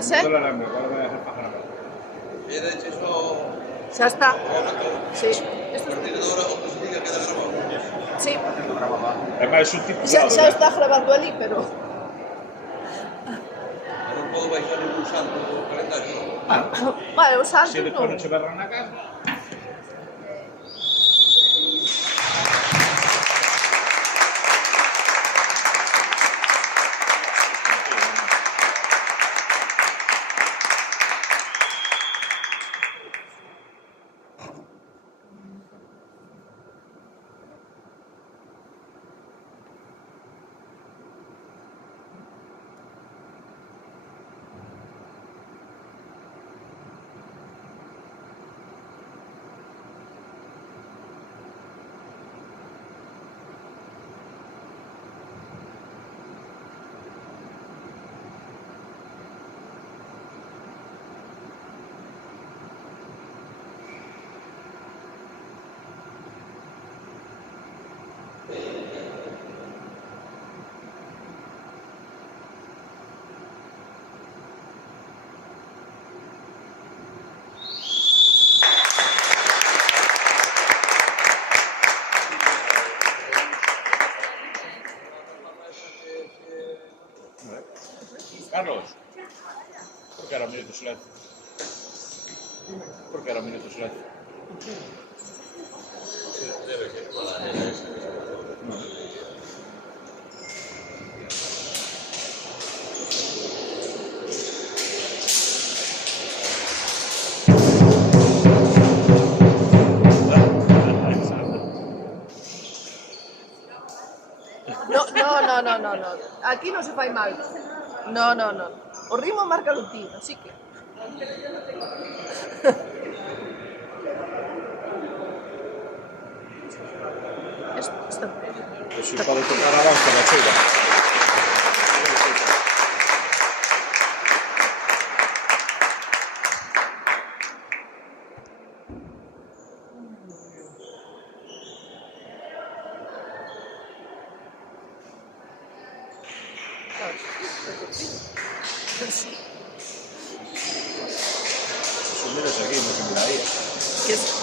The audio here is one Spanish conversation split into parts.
más, Xa está. Sí. Sí. É máis subtitulado. Xa está grabando ali, pero... Non podo baixar ningún santo do calendario. Vale, os santos Se despois non. non che verran na casa. Carlos, por que era un minuto de silencio? Por que era un minuto de silencio? Debe ser para a nena esa. No. Aquí non se fai mal. No. O ritmo marca o ti, así que... Esta... E se pode tocar a banca da cheira.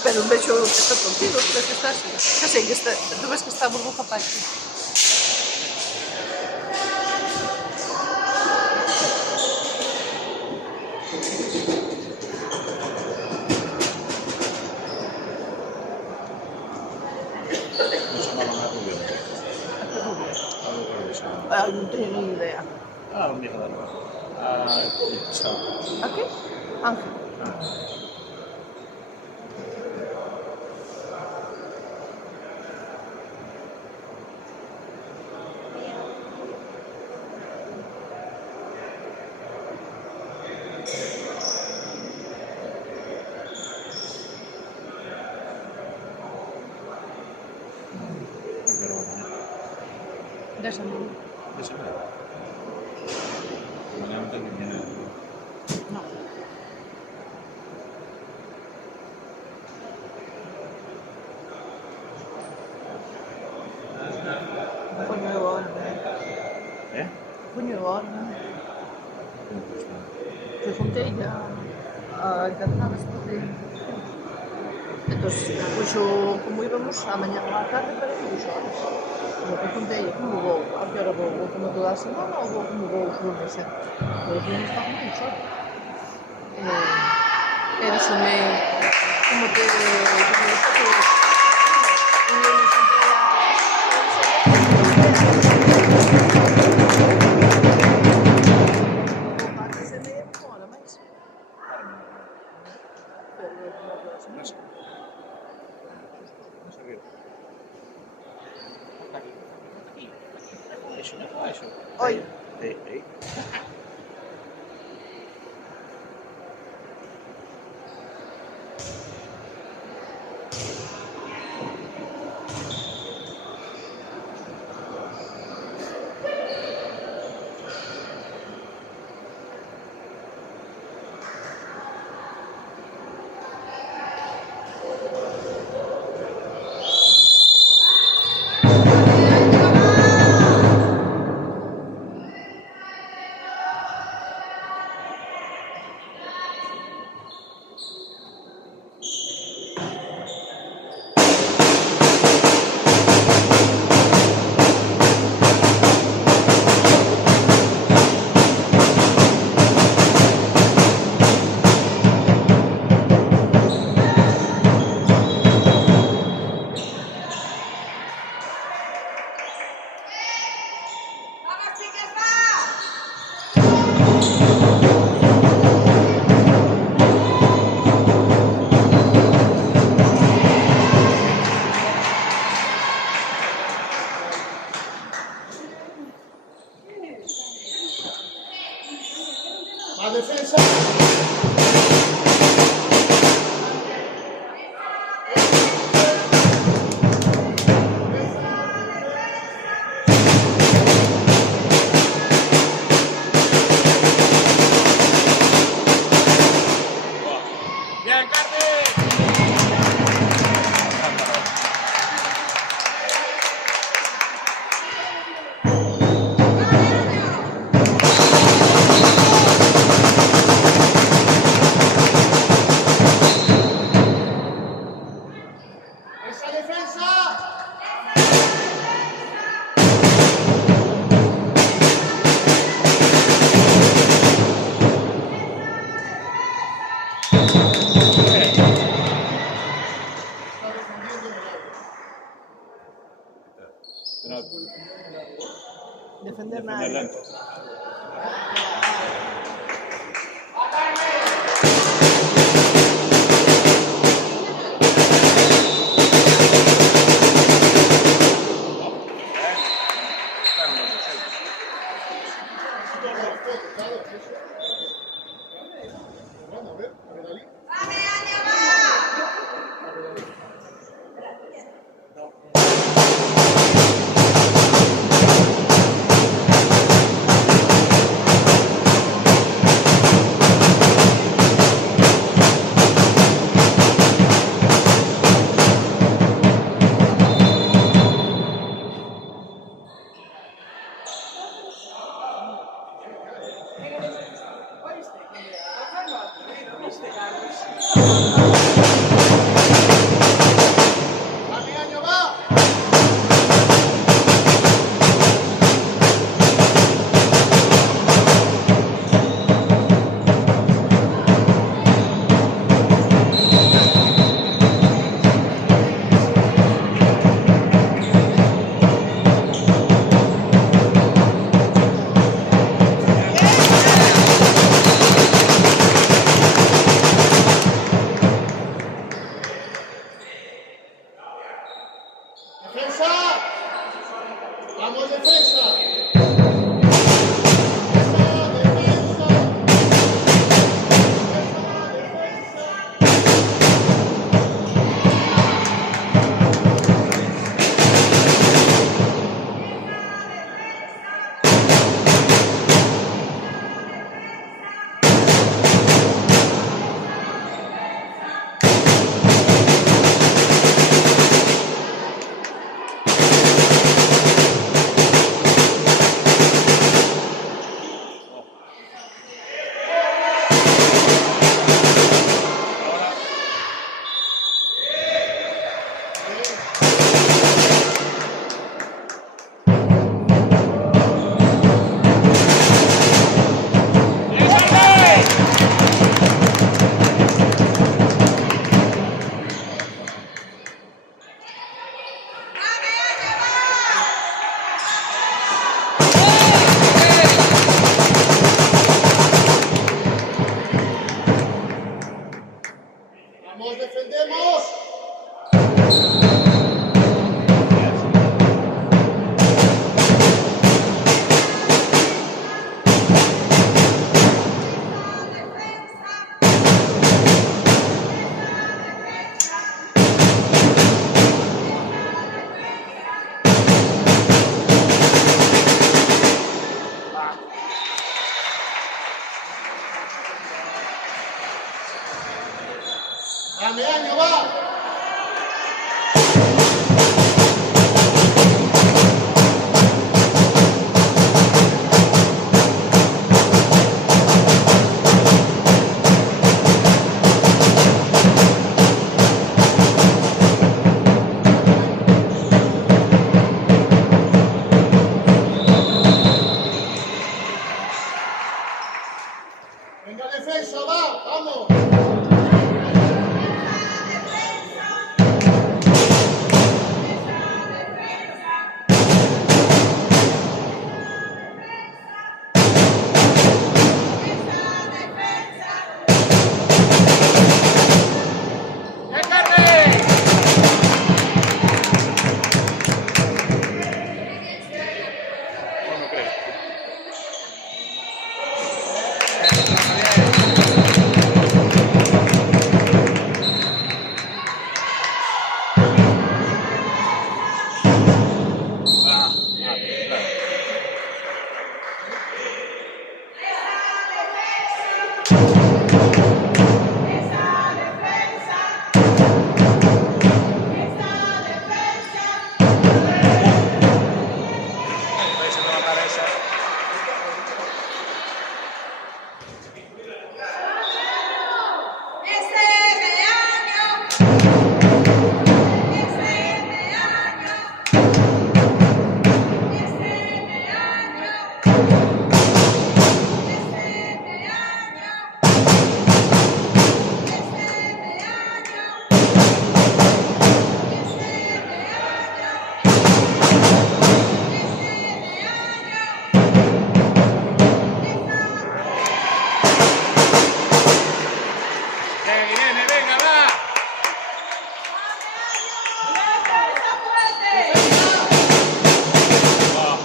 Pero un vexo que está contigo, ves que estás... Xa sei que está... Tú ves que está burbuja para aquí. Non chamaban a Rubio. Non teño ni idea. Ah, un día da nova. Está. A que? Ángel. Desa non. Desa nada. Mañá non teño nada. Non. Poño eu agora. Poño eu agora. Preguntei a encarnada de... Entón, puxo como íbamos a mañá a tarde para ir os horas. Eu preguntei como vou, a que hora vou, vou como toda a semana ou vou como vou os lunes, Os lunes está como os horas. E díxome como te... Un lunes entre Oi. Ei. A defensa. Bien, Carmen. Esa defensa. Defender Defender nada. lento. Bueno, a ver Ali. Damián, va. Defensa. Vamos, defensa. Defensa. Viene, venga, va. Va.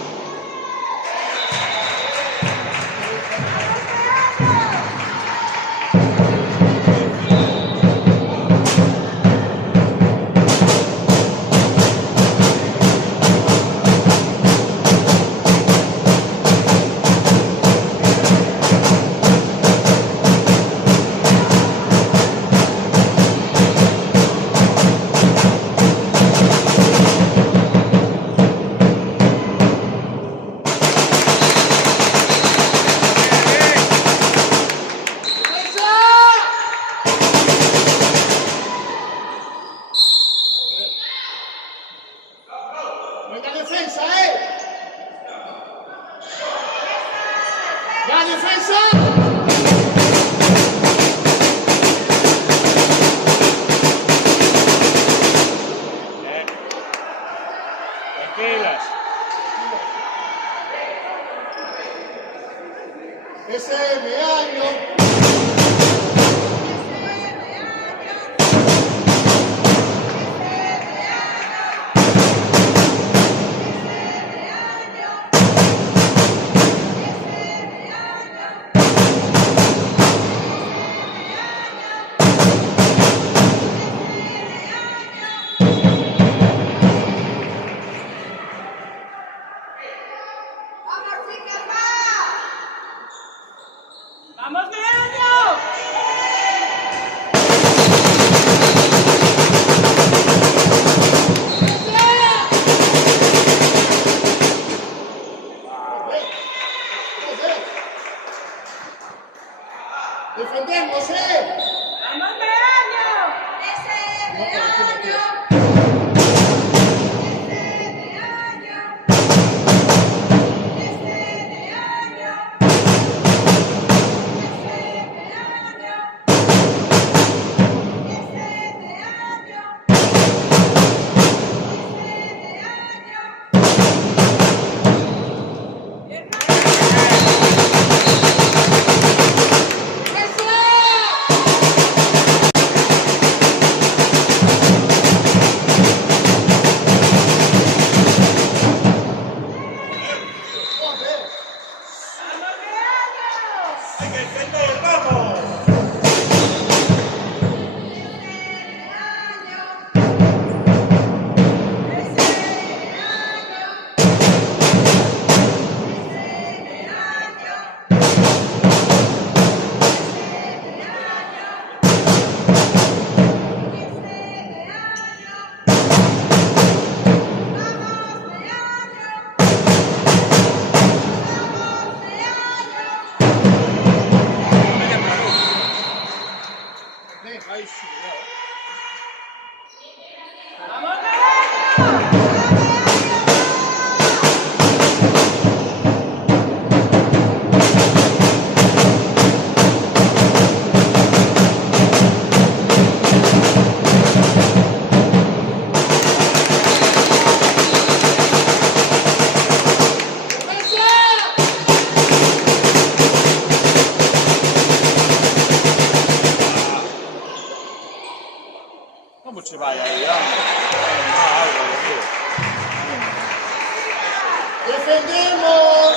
Buena defensa, ¿eh? ¡La defensa! Tranquilas. SM año. ¡Vamos, Meaño! Defendemos, ¿eh? ¡Vamos, Meaño! Hay que defender, vamos. Ay, sí, ¡Vamos, Meaño! ¿cómo se vaya ahí? Algo, ¡Defendemos!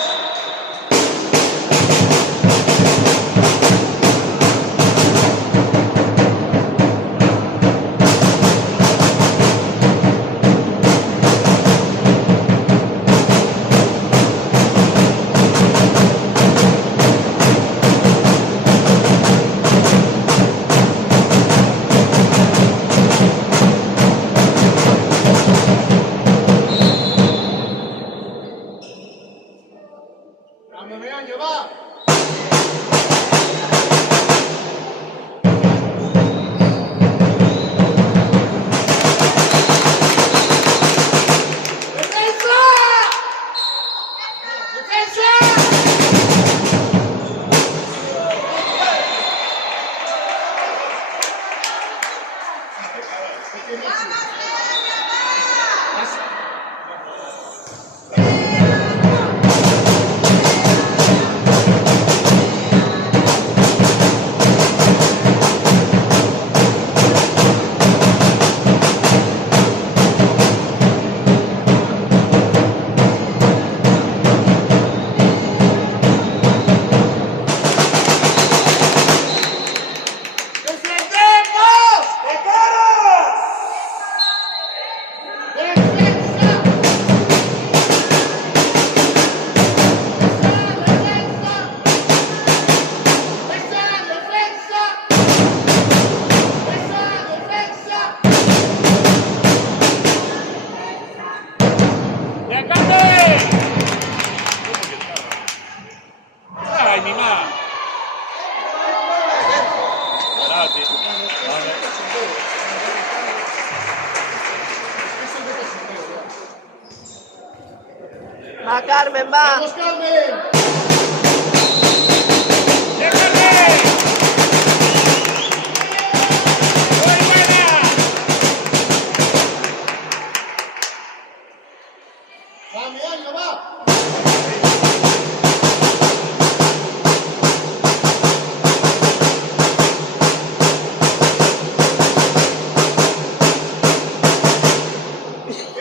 ¡Vamos, Meaño, va! ¡Defensa! ¡Defensa! Carmen, va. ¡Vamos, Carmen! ¡Déjale! ¡Muy buena! ¡Va, Meaño, va!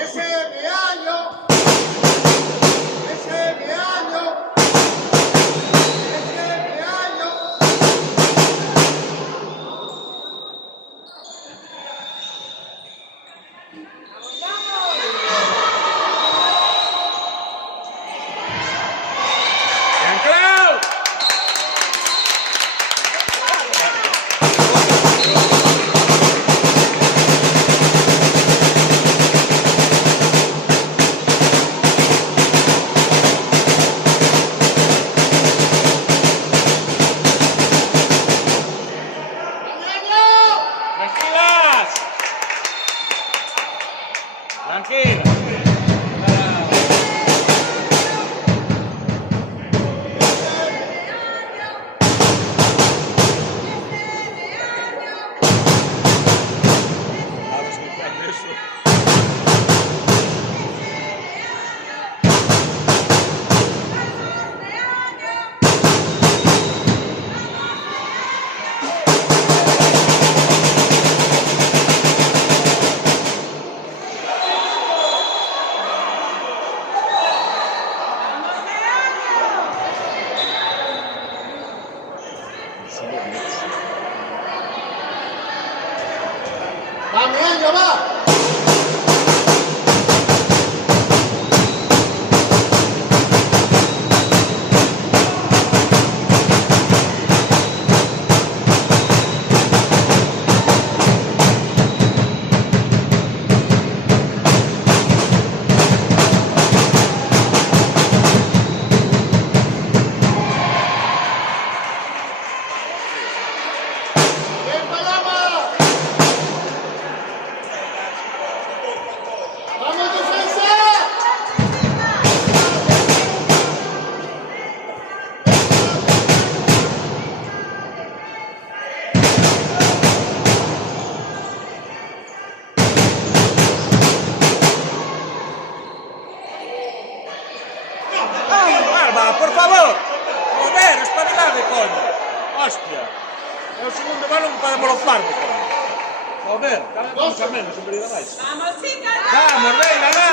¡Ese Meaño! ¡Ese Meaño! ¡Ese Meaño! ¡Bien, Clau! ¡Meaño! ¡Tranquilas! Tranquila. ¿Sabes qué hace eso? ¡Va, Meaño, va! ¡Bien, Paloma! ¡Vamos, defensa! Barba, por favor! Joder, espabilade, coño! Hostia! É o segundo balón para molostarme, coño! Joder, cada vez a menos, en verdade máis. Vamos, chicas. Vamos, venga, va!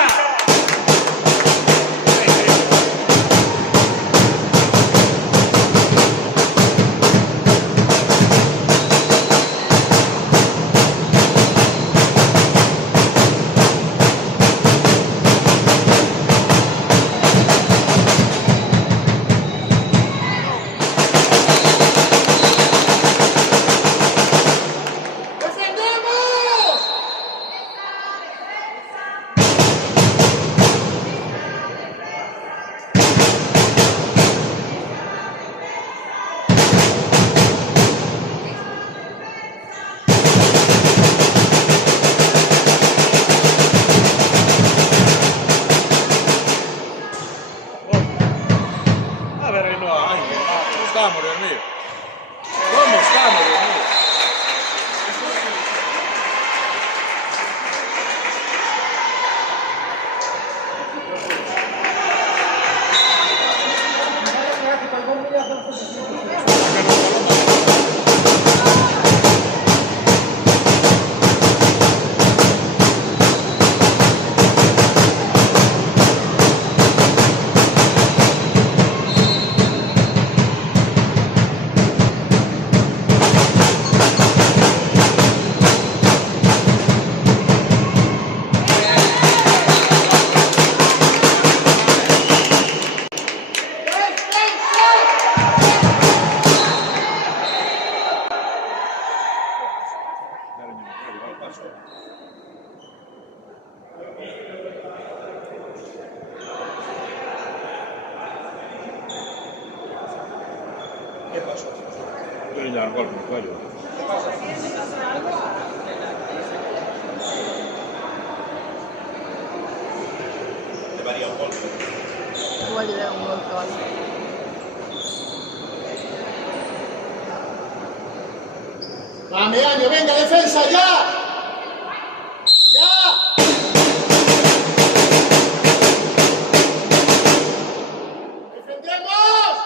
¡Defendemos! A ver, que no hay. ¿Cómo estamos, Dios mío? ¿Cómo estamos, Dios mío? ¿Qué pasó? Yo ya el golpe en el cuello. Te varía un golpe. igual lle deron un gol cabal. Dame año, venga, defensa, ya. Ya. ¡Defendemos!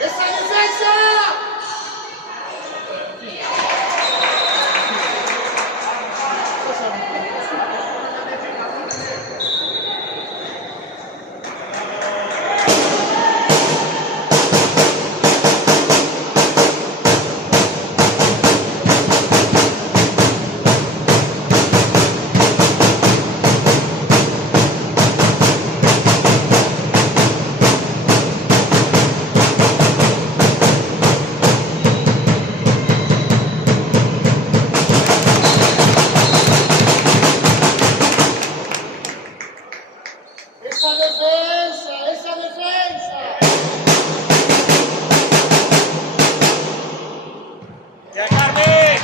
¡Esa defensa! ¡Esa defensa! ¡Esa defensa! ¡Ya, Carmen!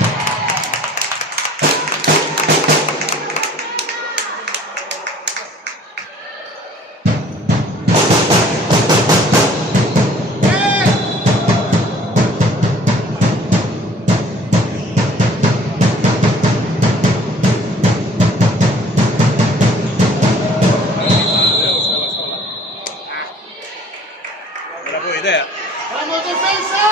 Era buena idea. ¡Vamos, defensa!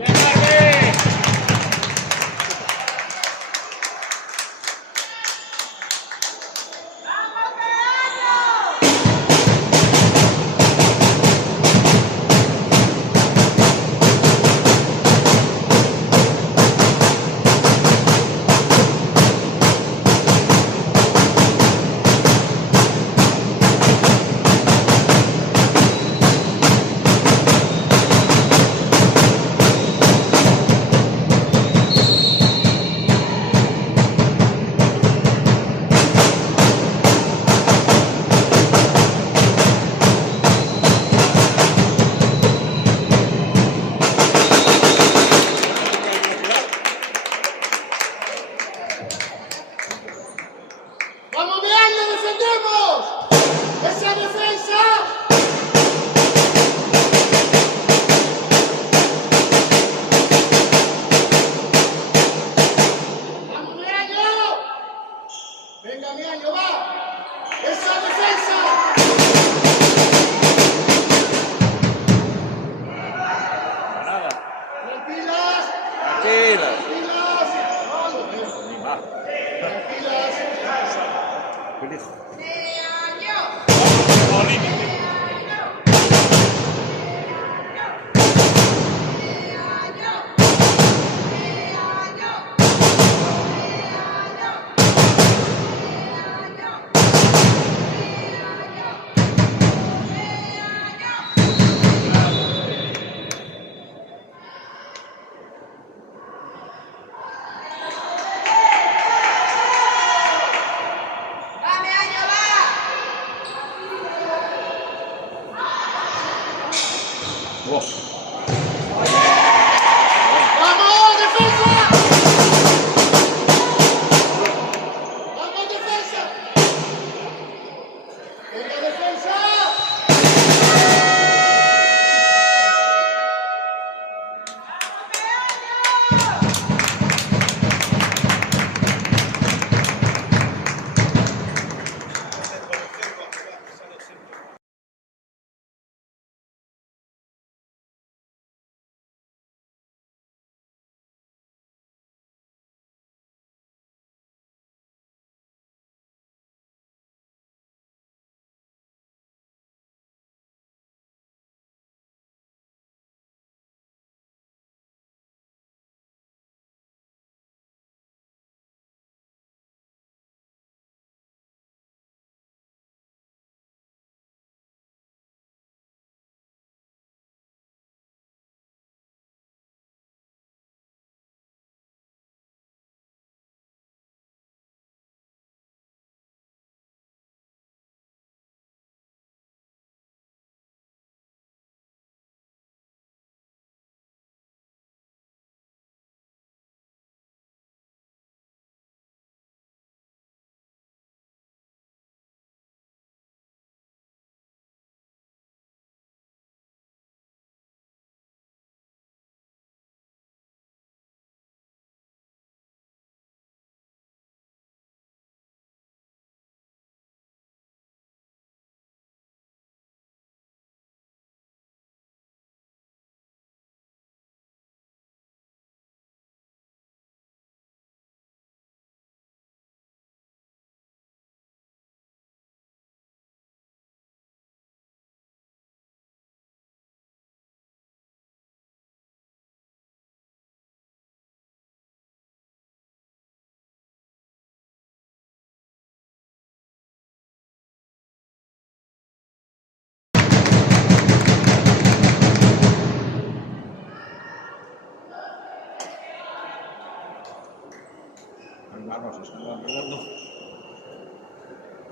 ¡Ya, Carmen! ¡Vamos, Miaño, defendemos! ¡Esa defensa! ¡Vamos, Miaño! ¡Venga, Miaño, va! ¡Esa defensa! Nada. ¡Tranquilas! Tranquila. ¡Tranquilas! Ni más. ¡Tranquilas! Feliz. Año. Vamos, límite. Wow.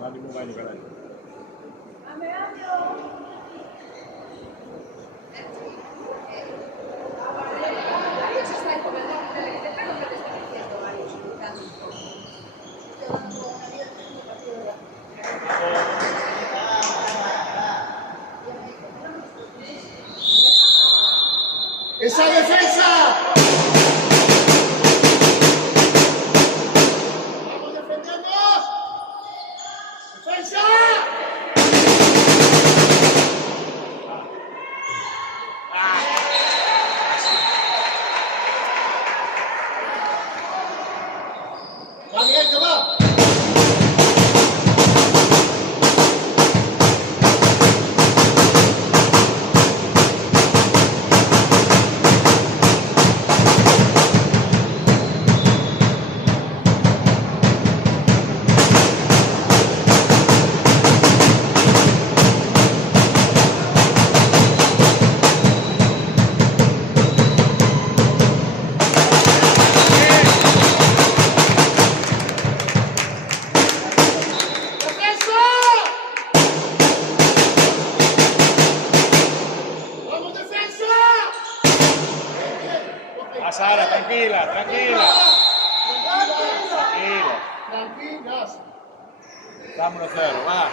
Ánimo, baño, caray. ¡Esa defensa! ¡Vamos, defendemos! ¡Defensa! ¡Va, Miguel, que va! Sara, tranquila, tranquila. Tranquila. Tranquilas. Vámonos cero, va.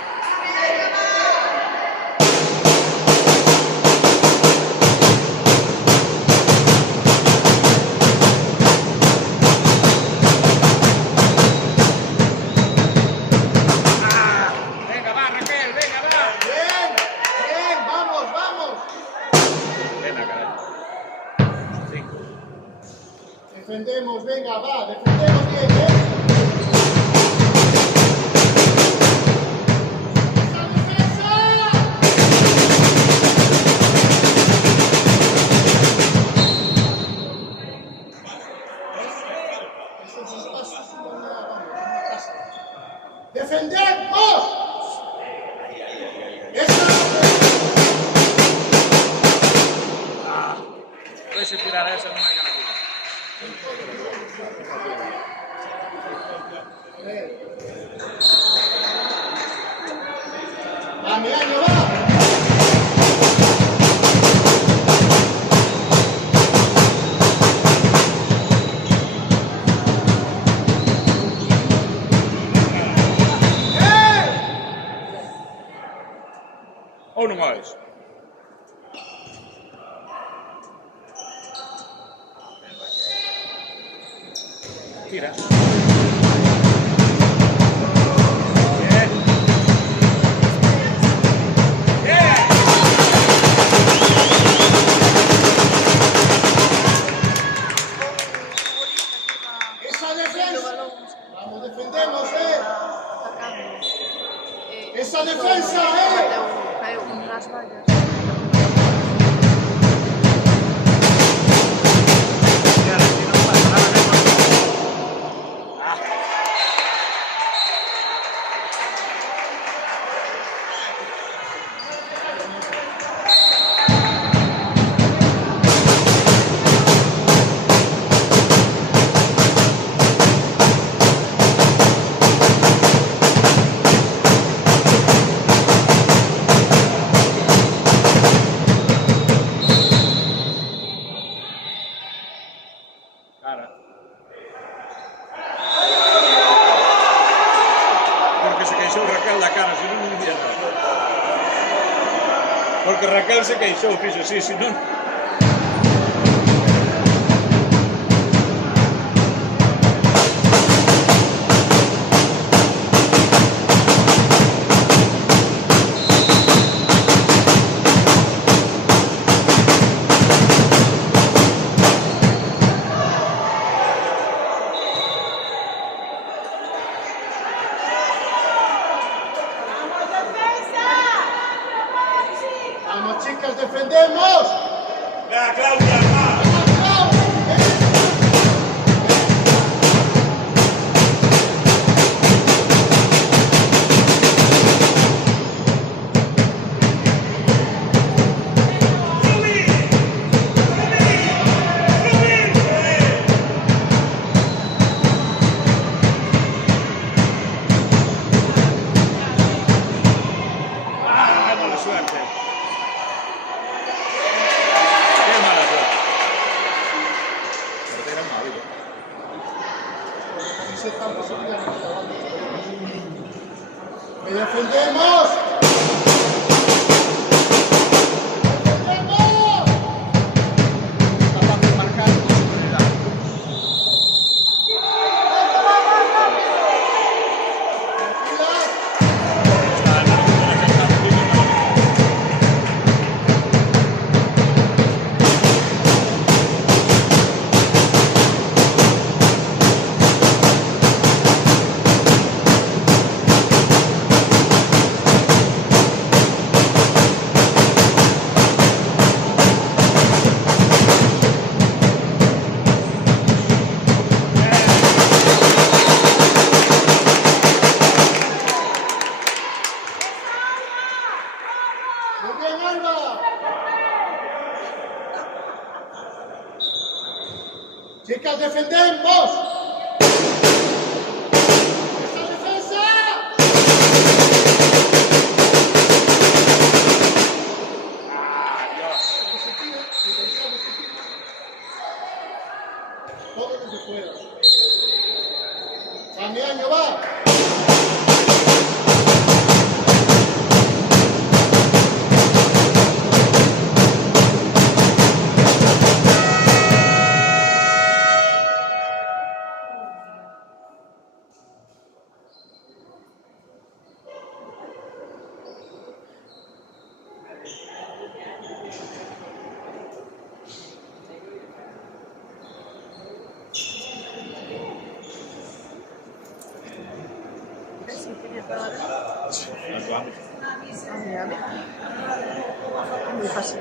Venga, va, Raquel, venga, va. Bien, bien, vamos, vamos. Venga, caray. Defendemos, venga, va, defendemos bien, ¿eh? ¡Esa defensa! Esos espacios no nada, vamos, no pasa. ¡Defendemos! Puedes tirar a esa en una canacilla. ¡Va, mi año, va! Ou non máis? Tira. Bien. Bien. ¡Esa defensa! ¡Vamos, defendemos, ¡Esa defensa, Caiu contra as vallas. Cara. Porque se queixou Raquel da cara, senón non dicía nada. Porque Raquel se queixou, fixo así, senón... ¡Vamos, chicas, defendemos! ¡Venga, Claudia, va! ¡Que defendemos! Capaz de marcar con superioridad. ¡Muy bien, Alba! ¡Chicas, defendemos! ¡Esa defensa! Que se tire, si pensamos que tire. Todo desde fuera. ¡Damián, va! Sí, quería pagar. Nos vamos. A mí. Muy fácil.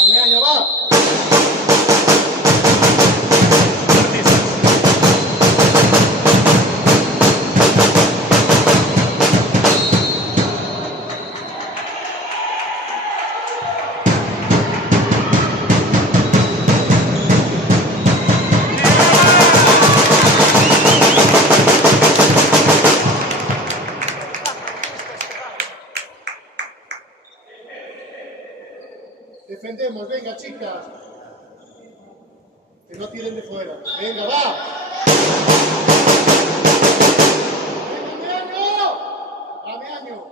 ¡Damián, va! Defendemos, venga, chicas. Que no tiren de fuera. Venga, va. ¡Venga, Damián! ¡Damián!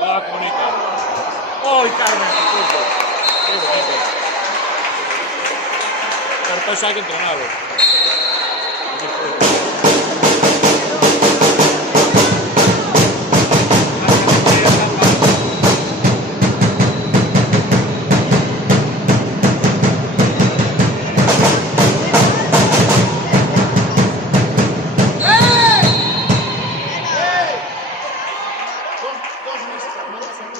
¡Ah, qué bonita! ¡Ay, Carmen! ¡Qué bonito! Cartosa hay que entrenarlo. Dos listas, no las hacemos.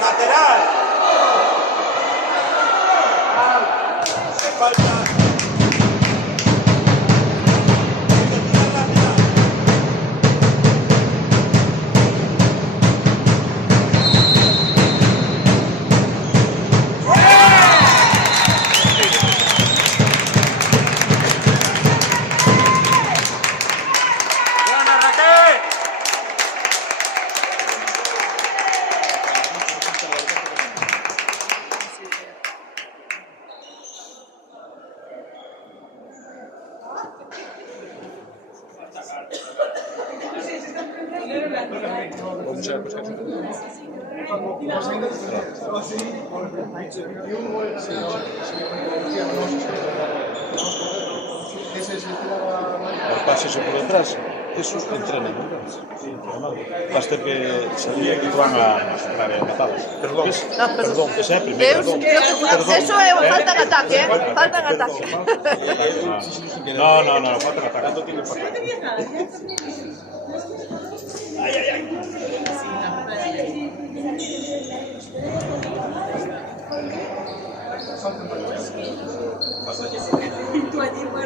Lateral. Falta. Buena, Raquel. Pases por detrás, eso entrenan. Basta que sabía que te van a matadas. Perdón, perdón, ese é primeiro. Deus, eso é falta en ataque, falta en ataque. No, falta en ataque. Tu allí por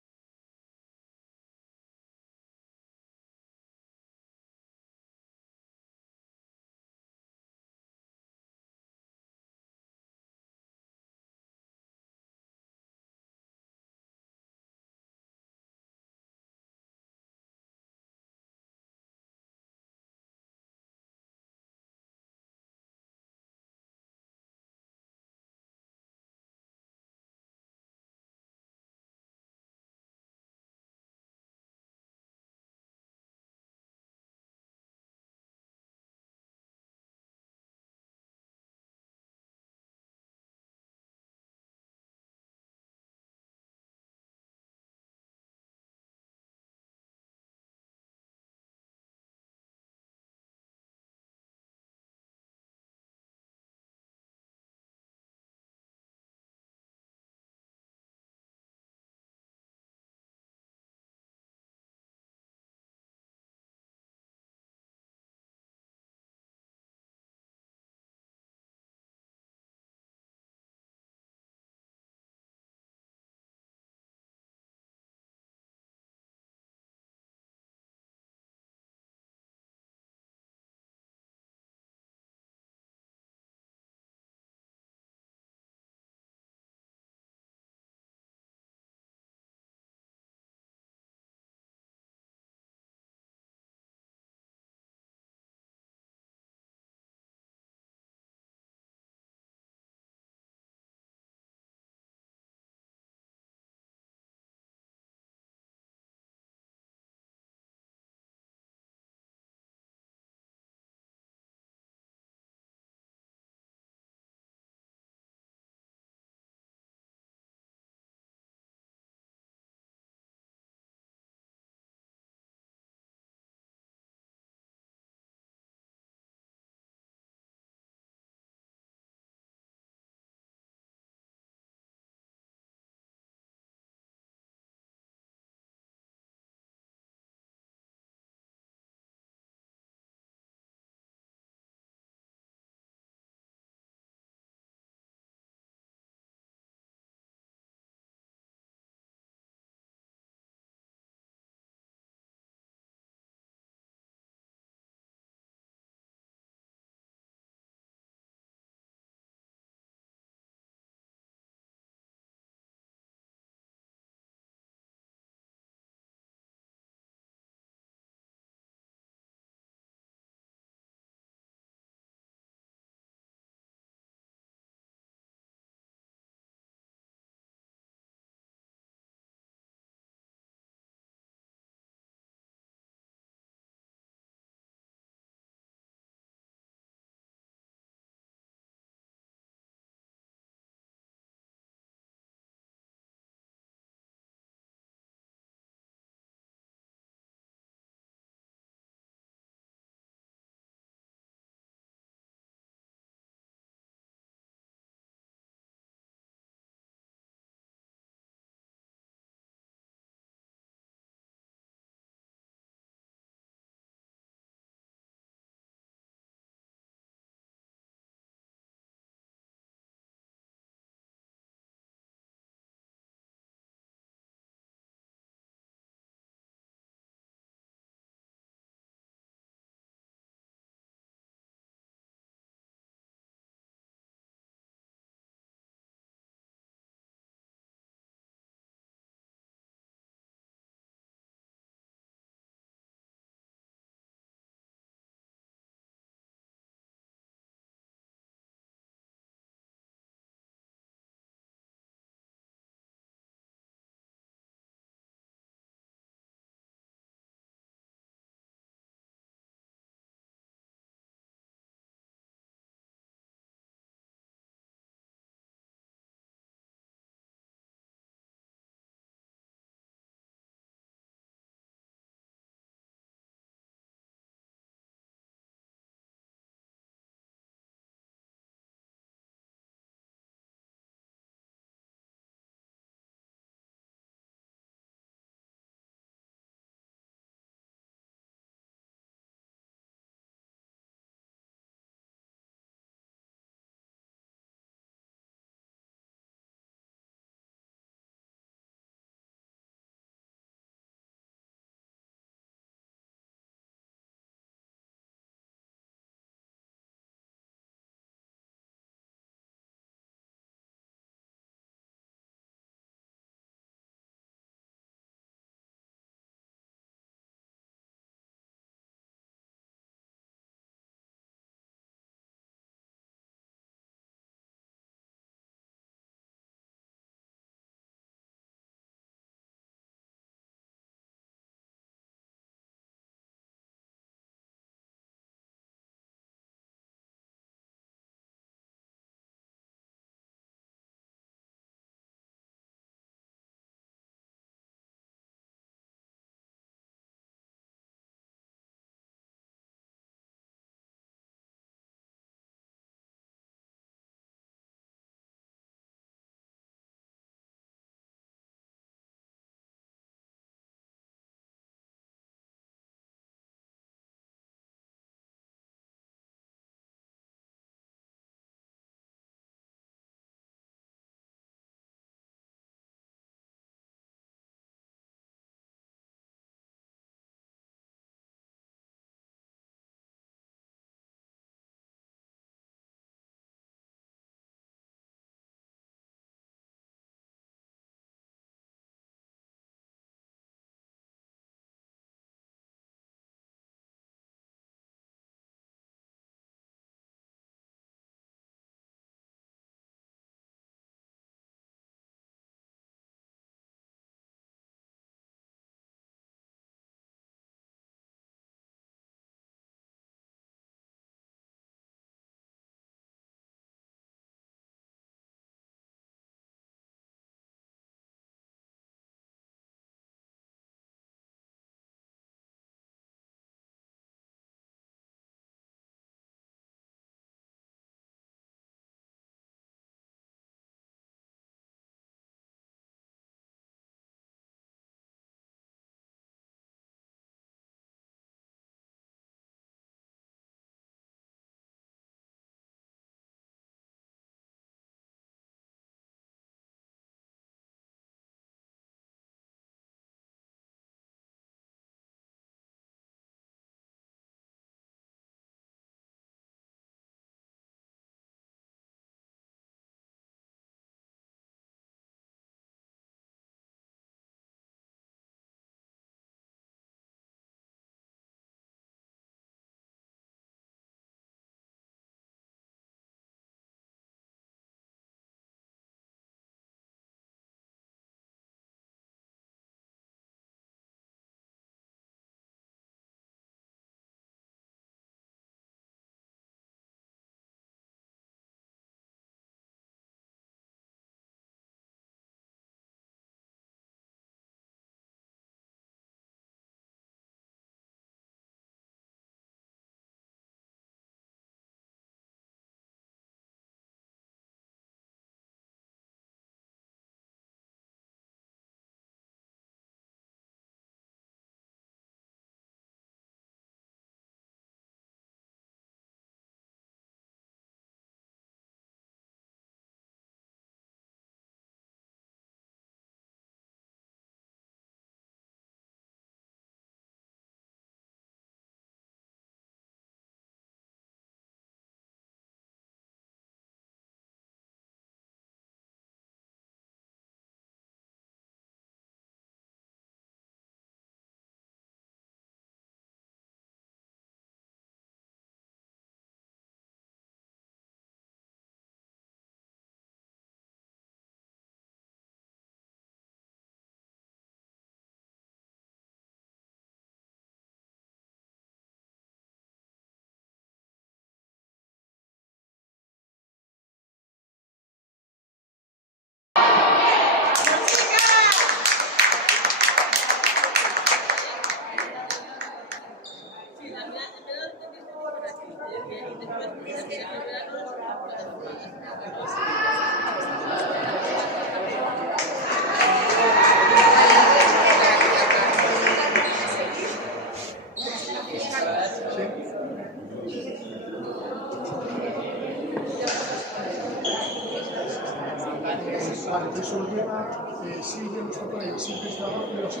sí, yo no estoy por ahí, sí que estaba, pero sí.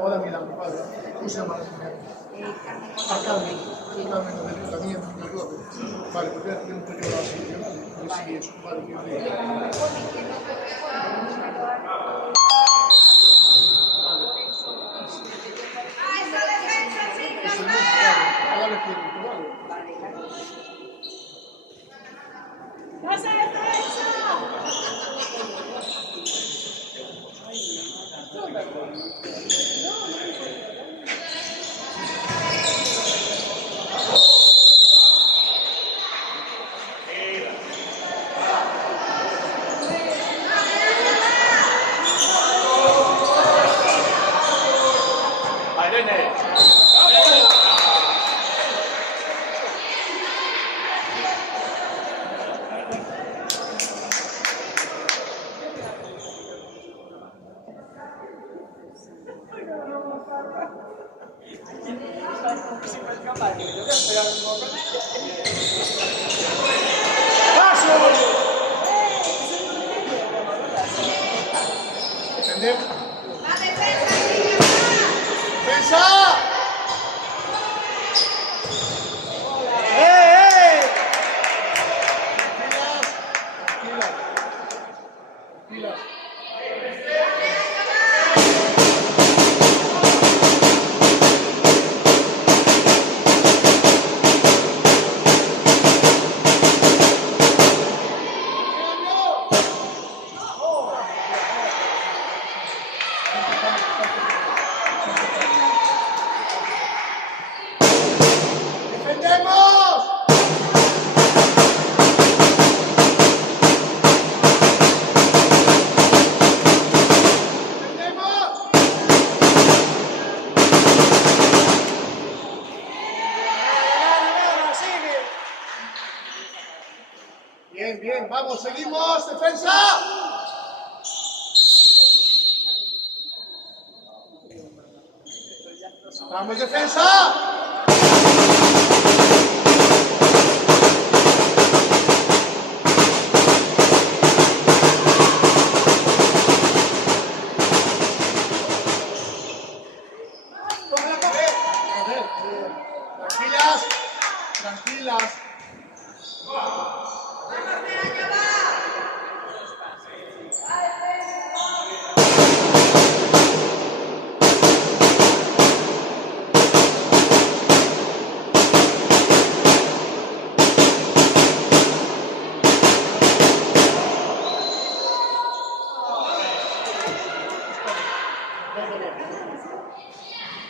Hola, Milán, vale. ¿Cómo se llama la señora? Carmen. Carmen, la mía, mi ayuda. Vale, pues voy a preguntar yo a la señora, a ver si es vale que yo diga. ¡Esa defensa, chicas! Ahora le quiero, vale. ¡Esa defensa! Defender. ¡La defensa, chicas! ¡Defensa! Tranquilas. ¡Defendemos! ¡Defendemos! Bien, bien, vamos, seguimos, defensa. Vamos, defensa. Tranquilas, tranquilas.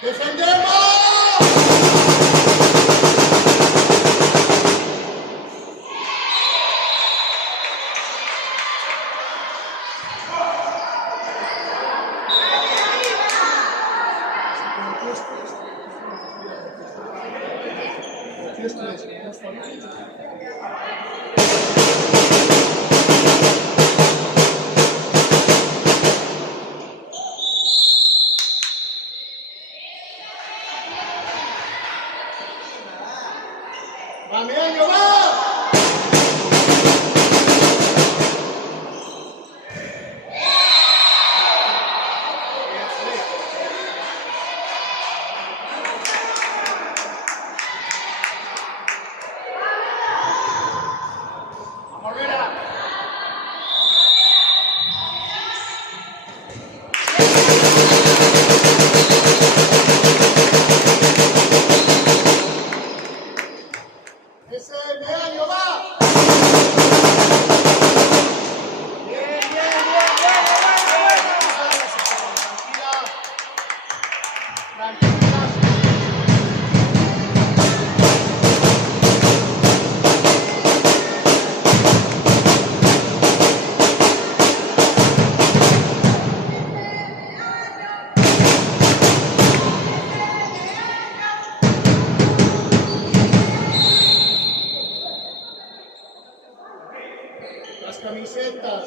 ¡Defendemos! ¡Vame, año, va! ¡Vamos, Vera! ¡Ese año va! Bien, tranquilas. Las camisetas.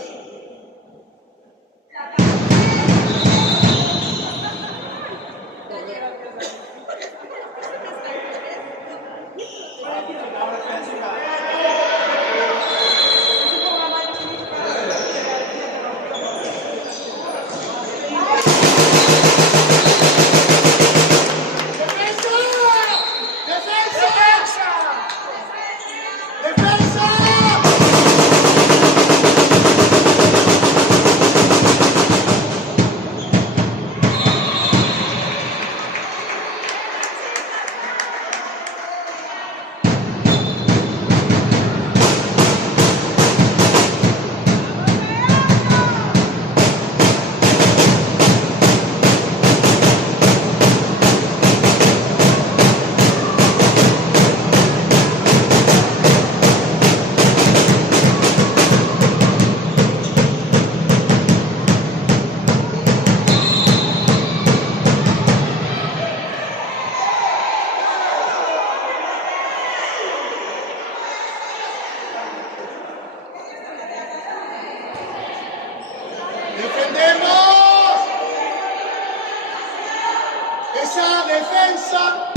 defensa.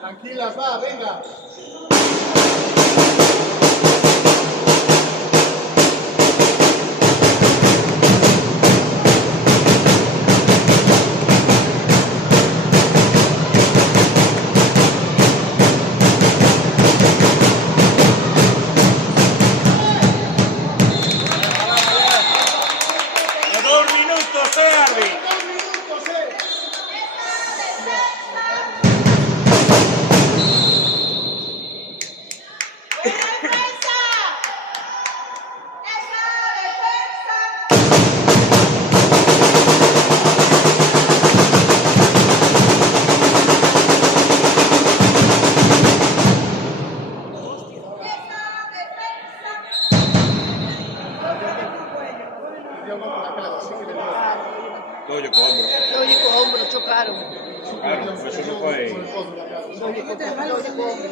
Tranquilas, va, venga. Doulle co hombro. Doulle co hombro, chocaron. Claro, eso non foi... Doulle co hombro.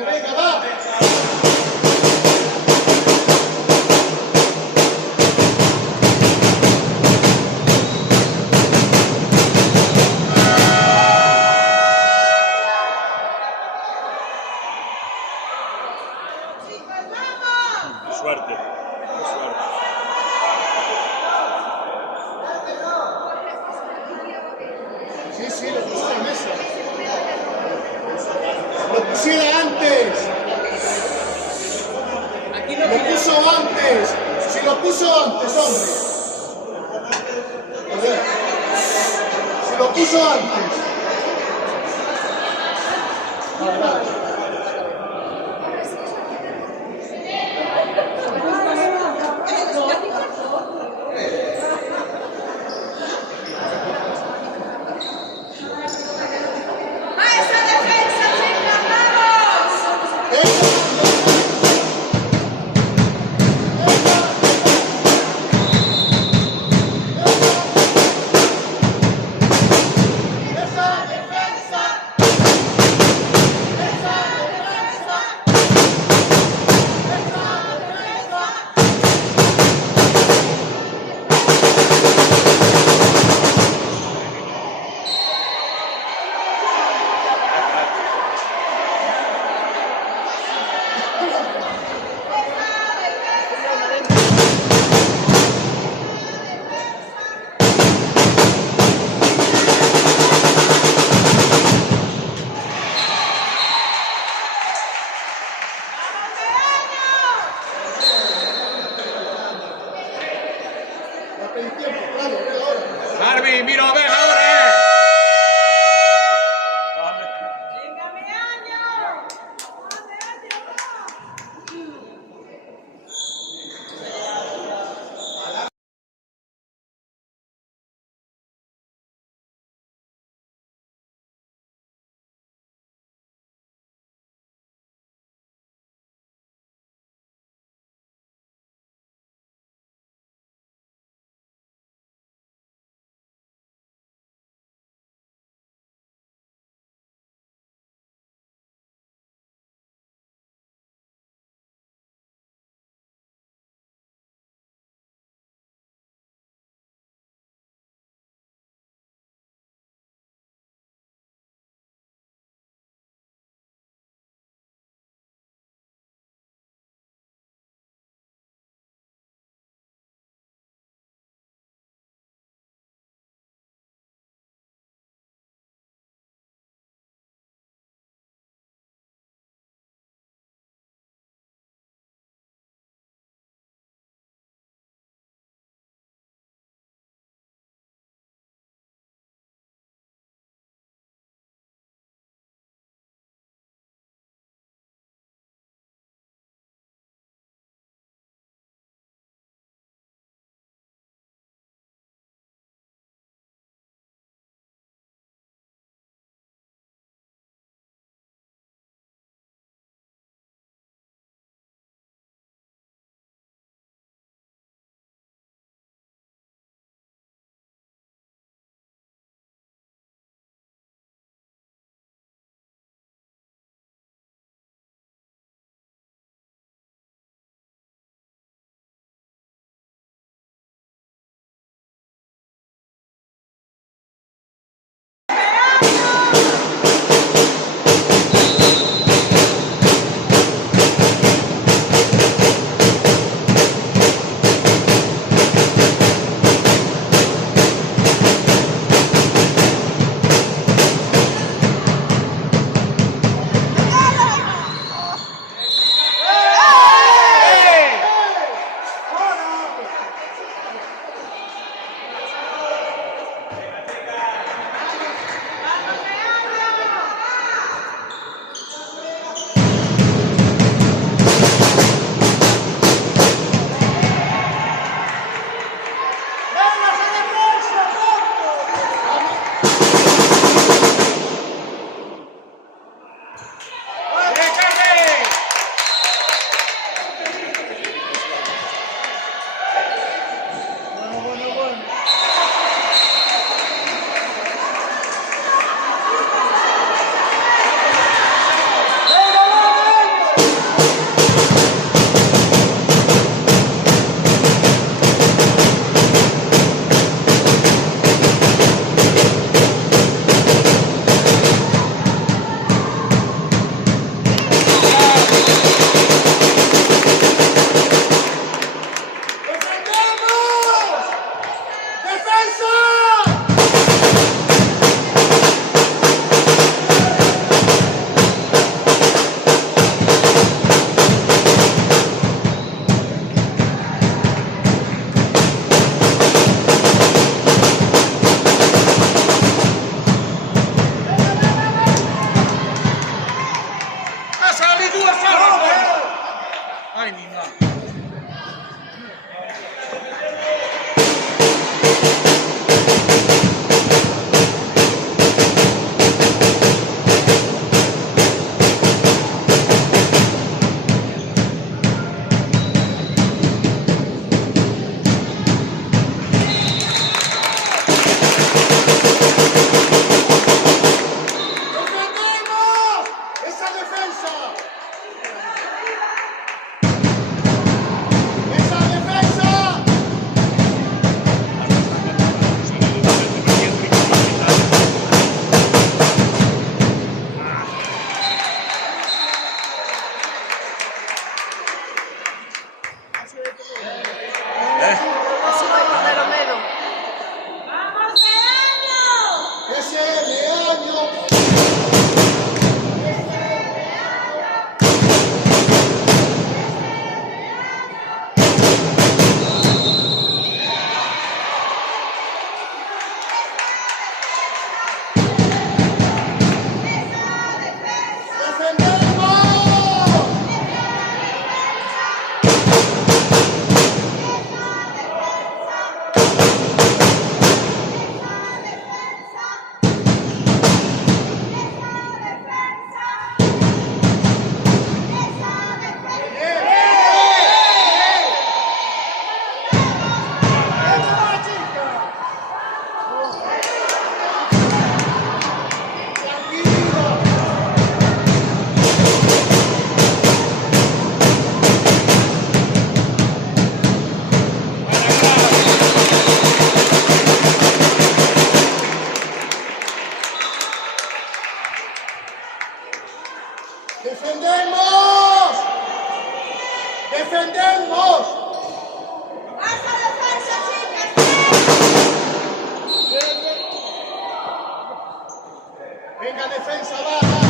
Venga, va. Suerte. Suerte. Sí, lo puso en la mesa. Lo pusiera antes. Lo puso antes. Si lo puso antes, hombre. Joder. Si lo puso antes. Vale, vale. Arbi, mira a ver ahora. Ay, ni nada. ¡Defendemos! ¡Esa defensa! ¡Esa defensa! Así vai perder o medo. ¡Vamos, Leandro! ¡Ese Leaño! ¡Defendemos! ¡Defendemos! ¡Defendemos! ¡Pasa defensa, chicas! Venga, defensa, baja.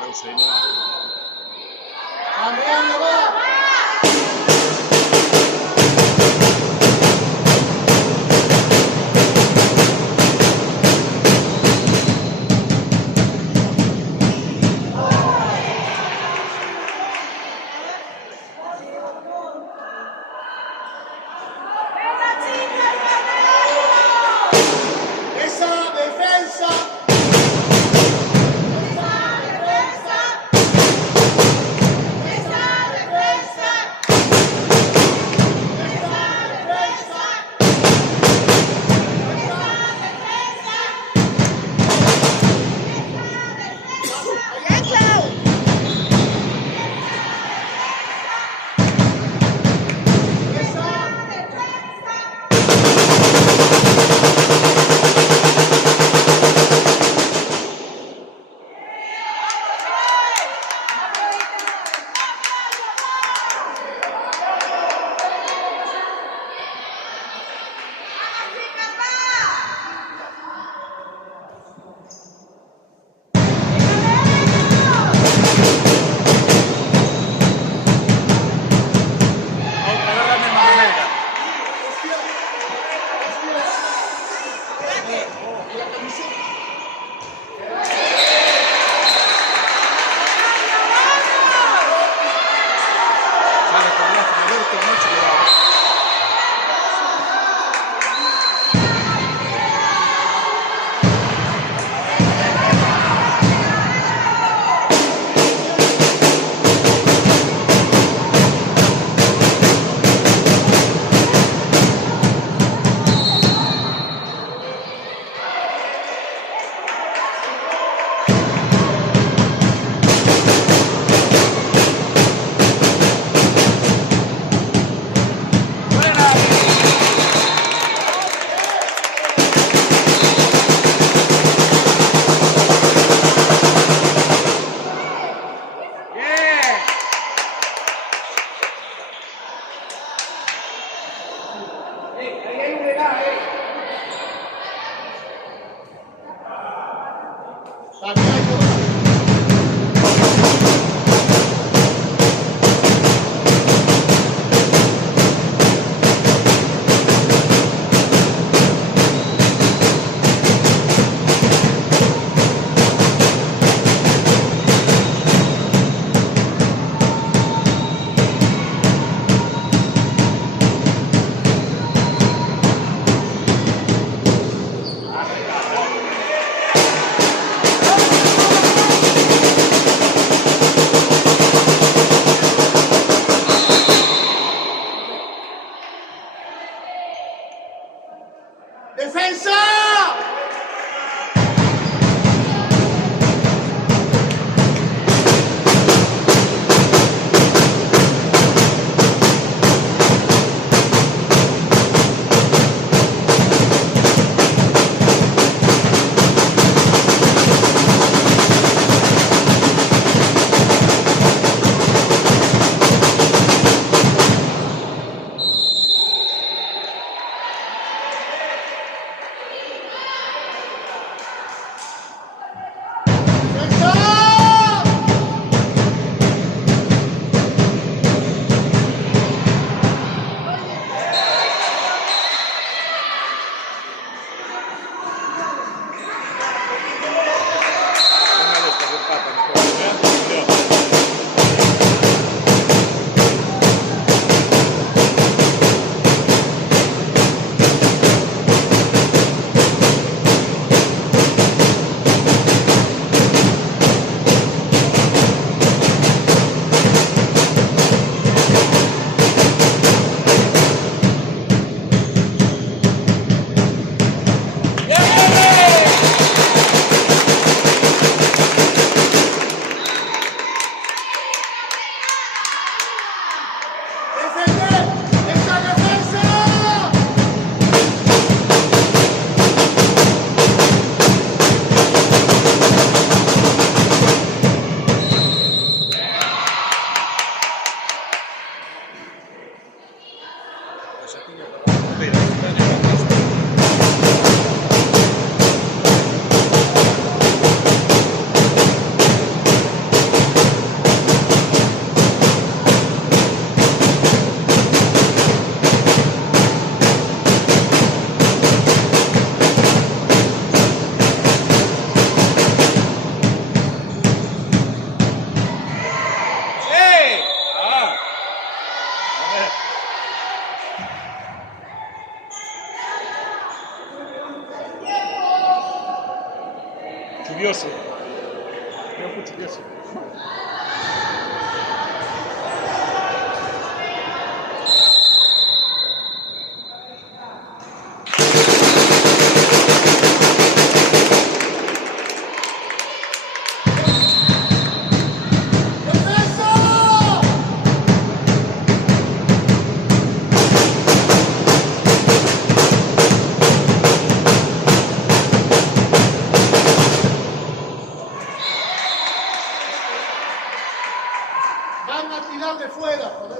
Non sei, non. Andrea, va. ¡Venga, chicas, Esa defensa. Outra vez a mesma maneira. Sale con brazo, a ver que non se le va. ¡Defensa! Chuvioso. Tiempo chuvioso. Van a tirar de fuera, joder.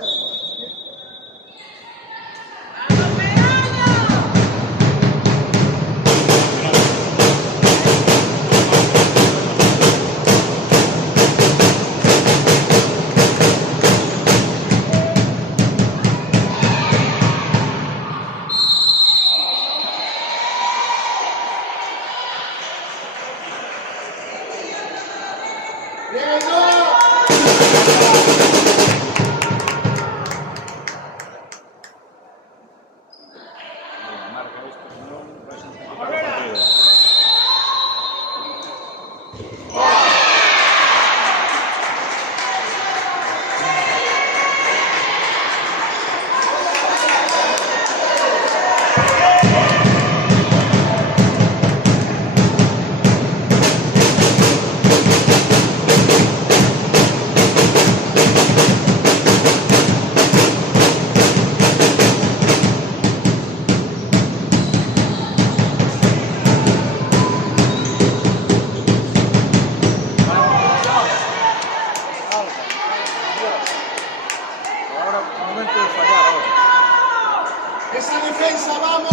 Esa defensa, vamos.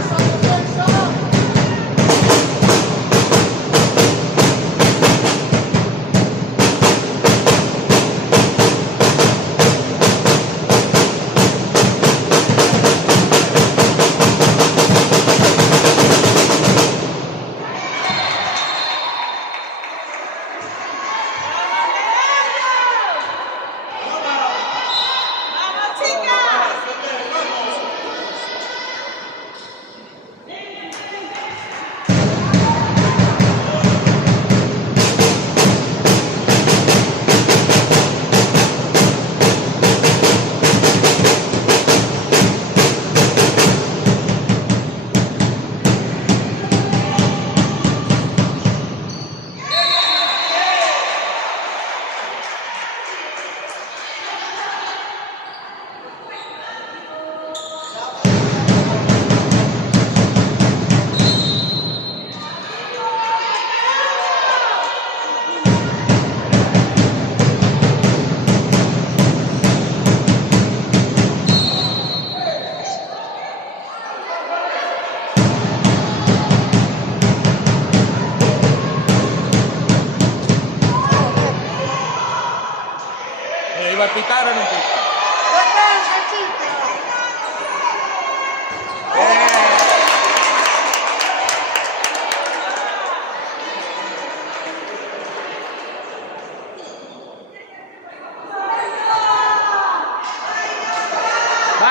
Esa defensa. ¡Vamos, chicas!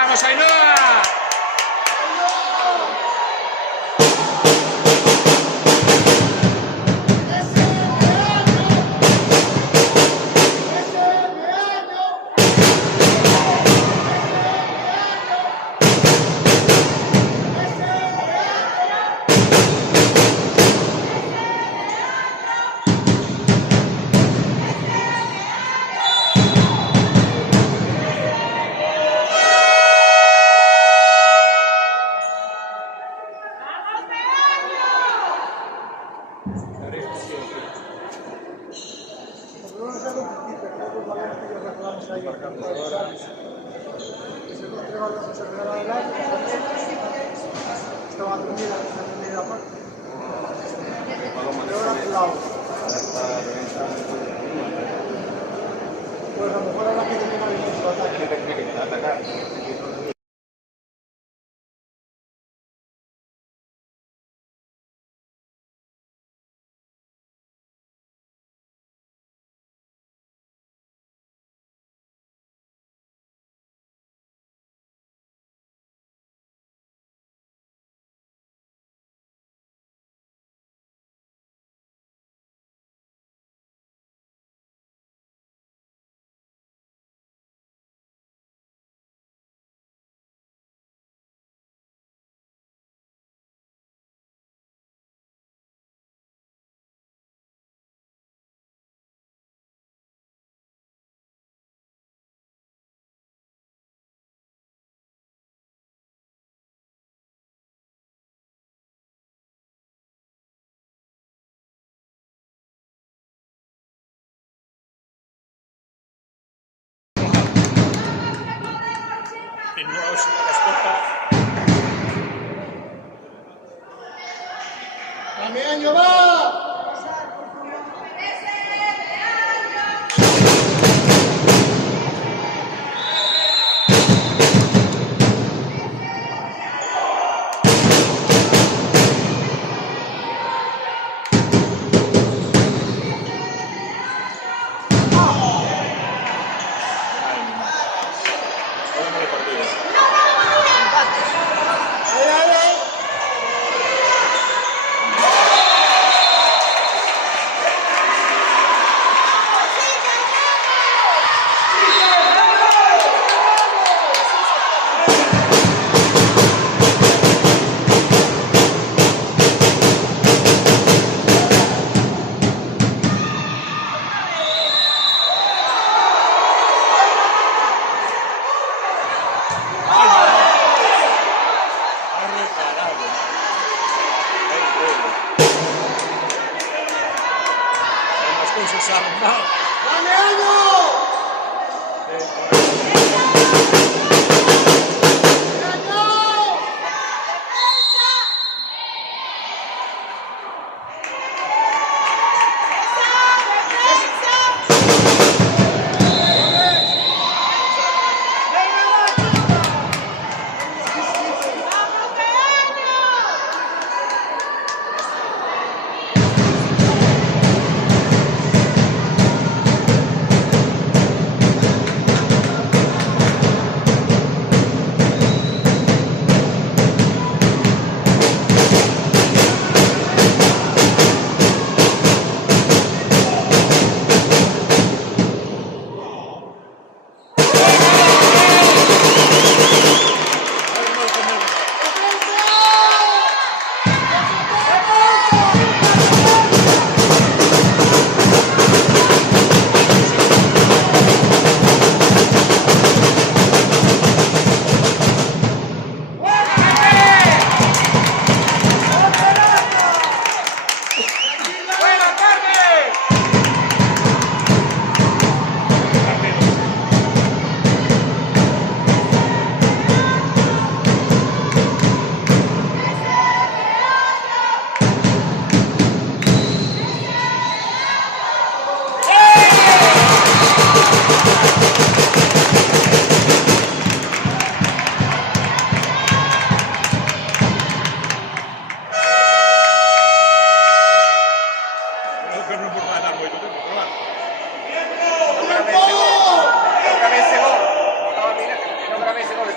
¡Vamos, Ainhoa! Pues a lo mejor ahora que termina el ataque. ¡Damián, va!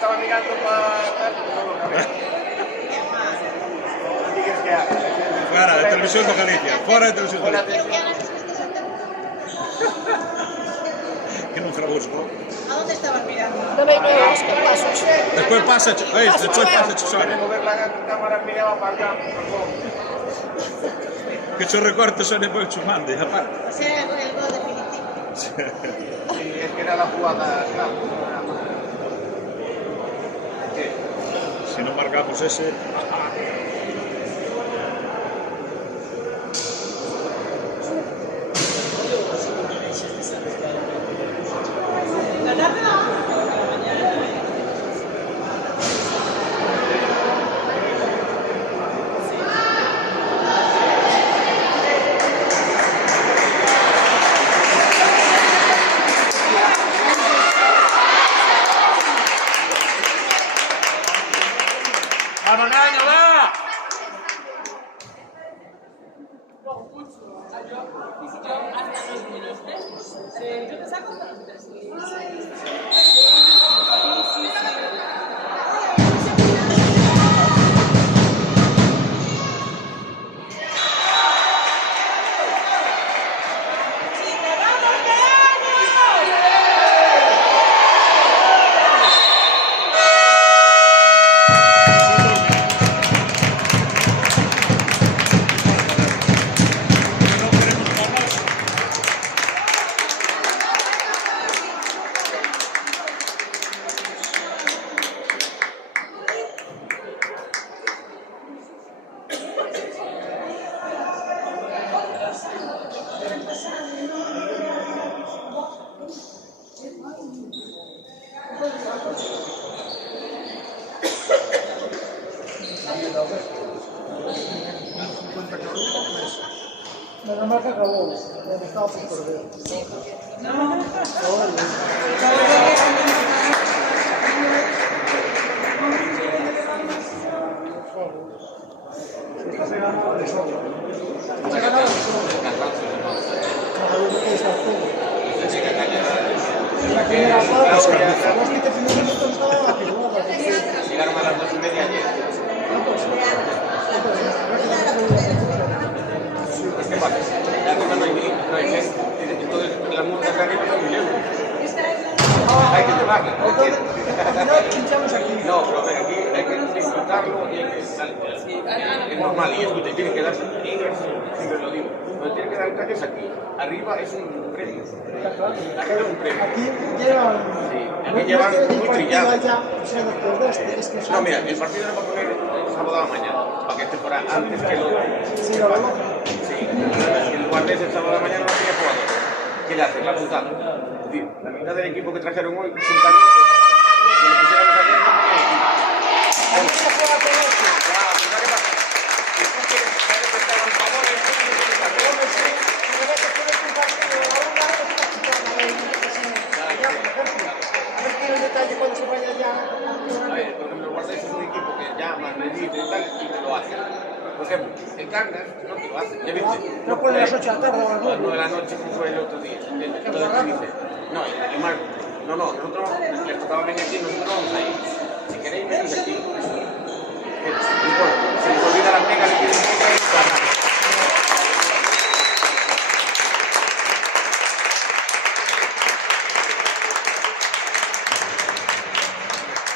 estaba mirando para tal, no lo acabé. ¿Qué quieres que haga? Fuera de Televisión de Galicia, fuera de Televisión de Fuera Galicia. de- Que non fragusco. ¿A dónde estabas mirando? No me veo que pasos. Despois pasa, despois pasa Xosone. Para mover la cámara miraba para acá, perdón. Que cho recorte Sone pois cho mande, aparte. O sea, el gol definitivo. Sí, es que era la jugada, claro. ¿Qué? Se non marcamos ese... ¡Vamos, Naño, va! Nada más que acabó, donde estaba por perder. La primera parte, los 15 primeros minutos estaba la figura. Llegaron a las 2:30 ayer. ¿Qué pasa? La cosa no hay gente. Entonces, las multas de arriba son 1.000 euros. Hay que llevarlas. No pinchamos aquí. No, pero a ver, aquí hay que disfrutarlo y hay que es normal. Y escucha, tiene que darse siempre lo digo. Donde tiene que dar el calle es aquí. Arriba es un premio. Arriba es un premio. Aquí llevan. Aquí llevan el muy partido trillado. allá, o sea, después de este, es que No, mira, el partido lo va a poner el sábado a la mañana, para que esté por ahí, antes que lo... Sí, lo vemos. Sí, el guardés el sábado a la mañana no tiene jugador. ¿Qué le hace? La putada. Es decir, la mitad del equipo que trajeron hoy, sin caliente, si lo pusiéramos ayer, no tiene equipo. Aquí se juega con esto. Claro, ¿sabes qué pasa? Si tú quieres saber que está en favor, es que no tienes que Detalle cuando se vaya ya. A ver, por ejemplo, el guardés es un equipo que llama, me dice y tal, y te lo hace. Por ejemplo, el Cangas no te lo hace. ¿Ya viste? No puede a las 8 de la tarde o a las A las 9. 9 de la noche, como fue el otro día. Entonces tú dices, no, el Marco, no, nosotros les tocaba venir aquí, nosotros no vamos a ir. Si queréis, venid aquí. Y bueno, se les olvida la mega, le quieren que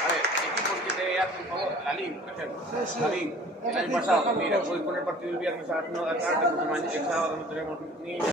A ver, equipos que te hacen favor, la LIN, por ejemplo. La LIN, el año pasado, mira, puedes poner partido el viernes a las 9 de la tarde porque el sábado no tenemos niños.